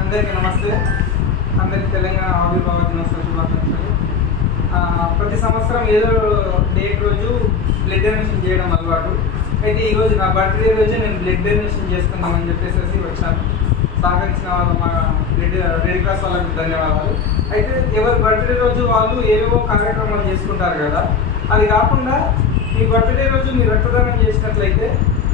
అందరికీ నమస్తే. అందరికీ తెలంగాణ ఆవిర్భావ దినోత్సవ శుభాకాంక్షలు. ప్రతి సంవత్సరం ఏదో డేట్ రోజు బ్లడ్ డొనేషన్ చేయడం అలవాటు. అయితే ఈరోజు నా బర్త్డే రోజు నేను బ్లడ్ డొనేషన్ చేసుకుందామని చెప్పేసి వచ్చాను. సహకరించిన వాళ్ళు మా రెడ్ క్రాస్ వాళ్ళకి ధన్యవాదాలు. అయితే ఎవరి బర్త్డే రోజు వాళ్ళు ఏవేవో కార్యక్రమాలు చేసుకుంటారు కదా, అది కాకుండా మీ బర్త్డే రోజు మీరు రక్తదానం చేసినట్లయితే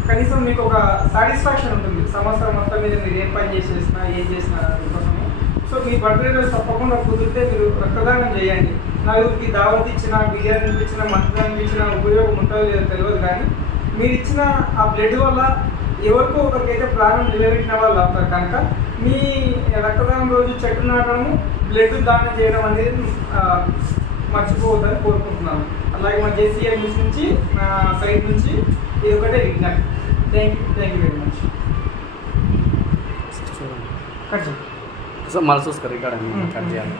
కనీసం మీకు ఒక సాటిస్ఫాక్షన్ ఉంటుంది. సంవత్సరం మొత్తం మీద మీరు ఏం పని చేసేసినా ఏం చేసినా దానికోసము. సో మీ బర్త్డే రోజు తప్పకుండా కుదిరితే మీరు రక్తదానం చేయండి. నలుగురికి దావత్ ఇచ్చిన, బిర్యానీ ఇచ్చిన, మంత్రాన్ని ఇచ్చిన ఉపయోగం ఉంటుందో లేదో తెలియదు, కానీ మీరు ఇచ్చిన ఆ బ్లడ్ వల్ల ఎవరికో ఒకరికైతే ప్రాణం నిలబెట్టిన వాళ్ళు అవుతారు. కనుక మీ రక్తదానం రోజు చెట్టు నాటడము, బ్లడ్ దానం చేయడం అనేది మర్చిపోవద్దని కోరుకుంటున్నాను. అలాగే మా జేసీఐ న్యూస్ నుంచి నా సైడ్ నుంచి ఇది ఒకటే విజ్ఞప్తి. Thank you very much. Cut చేయండి. మళ్ళీ చూసుకోరు ఇక్కడ కట్ చేయాలి.